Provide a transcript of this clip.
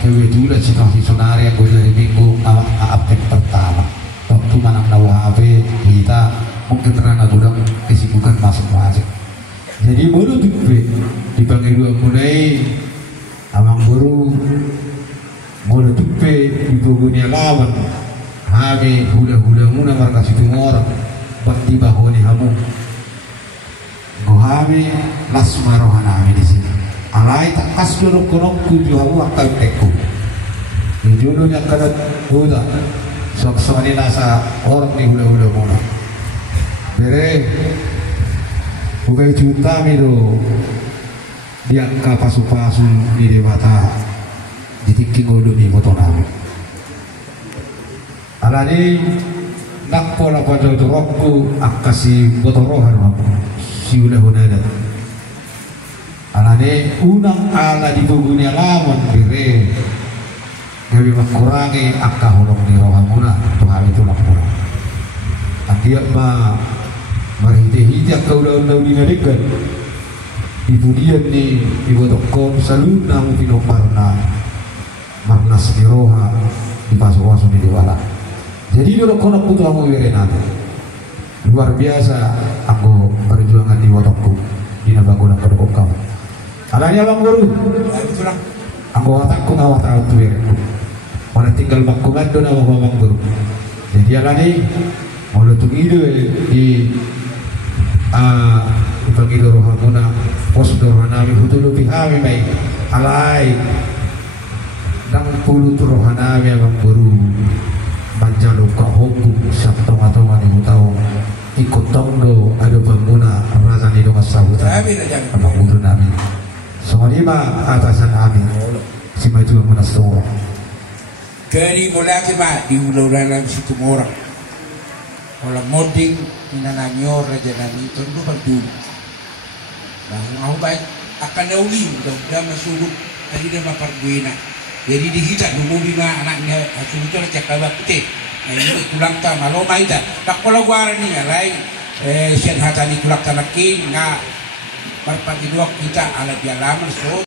kewe dulu situasi sonari yang gue dari minggu update pertama waktu mana nawabe kita mungkin karena gudang kesibukan masing-masing. Jadi baru tuh dipanggil dua mulai amang guru mulai tuh di pugunya lawan hame hula-hula muna markas itu orang bakti bahoni hamu gohame lasmarohana di sini alai tak kas dulu konokku juhamu akal teku di dulunya kada udah sok-sok ini nasa orang di hula-hula muna bere bukan juta milo diangka pasu-pasu di dewata ditiking udah di motonan alani nak pola pada dorokku akasi botorohan aku si ulah hunada alani unang ala di bugunya lawan bere gawe makurangi akka hulong di rohamuna tuh hal itu lapura akiat ma marhite-hite kau daun-daun dinadikan itu dia nih dibotokom saluna pinoparna marnas diroha di pasu-pasu di dewala jadi dulu kono putu aku nanti luar biasa aku perjuangan di wotokku di nabangunan kedokok kamu alanya bang guru aku watakku ngawat rawat tuh mana tinggal bakungan do nama bang guru jadi alani mau letuk ide di bagi rohamuna pos rohanami hutulu bihami mai alai dang puluh rohanami abang guru banjalo ka hukum sabtong atau mani hutau ikut tongdo ada pengguna rasa di dong sabutan abang guru nami semua lima atasan amin si maju menasto dari mulai kita di uluran situ orang orang moding inananyor raja nami tentu berdua nah mau baik akan dauli udah masuk tadi dia maparguina jadi dihita nunggu bima anaknya hasil itu cek kabar putih nah ini tulang tak malu maida tak kalau gua ni alai sian hatani tulang tak laki nggak berpati dua kita ala dia lama so